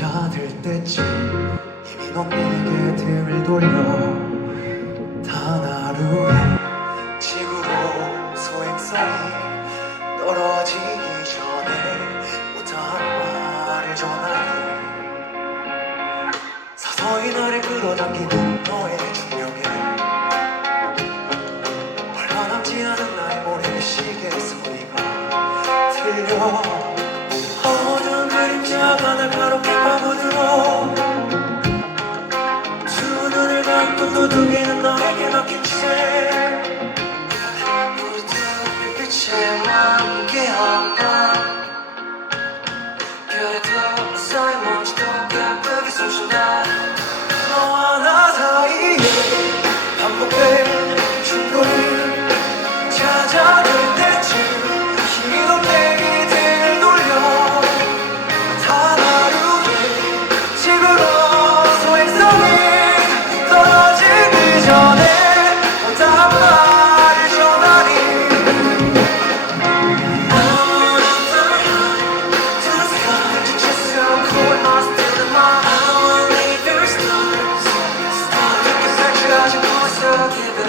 찾아들 때쯤 이미 넌 내게 등을 돌려. 단 하루에 지구로 소행성이 떨어지기 전에 못한 말을 전하니 서서히 나를 끌어당기는 너의 중력에 얼마 남지 않은 나의 모래시계 소리가 들려 감고 도둑이는 너에게 맡긴 채. 둘 빛에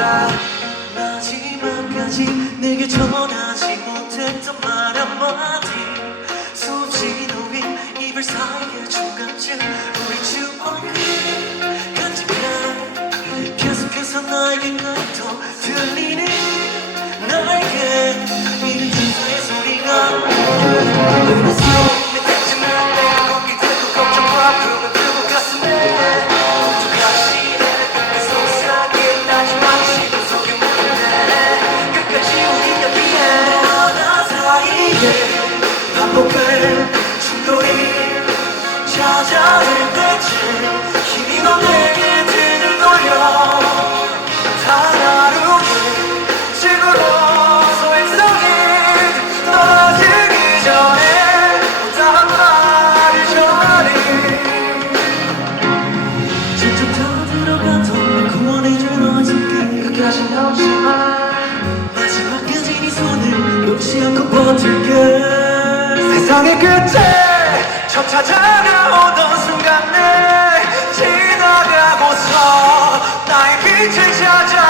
up 마지막까지 내게 전하지 못했던 말 한마디. 수없이 놓인 이별 사이의 중간쯤 우리 추억을 간직한 계속해서 나에게부터 들리 찾아들 때쯤 힘이 넌 내게 등을 돌려 단 하루에 지구로 소행성이 떨어지기 전에 어떤 말을 전하니 점점 더 들어가던 날 구원해준 어저께. 끝까지 놓지마 마지막까지 네 손을 놓지 않고 버틸게. 세상의 끝에 점차 다 나의 빛을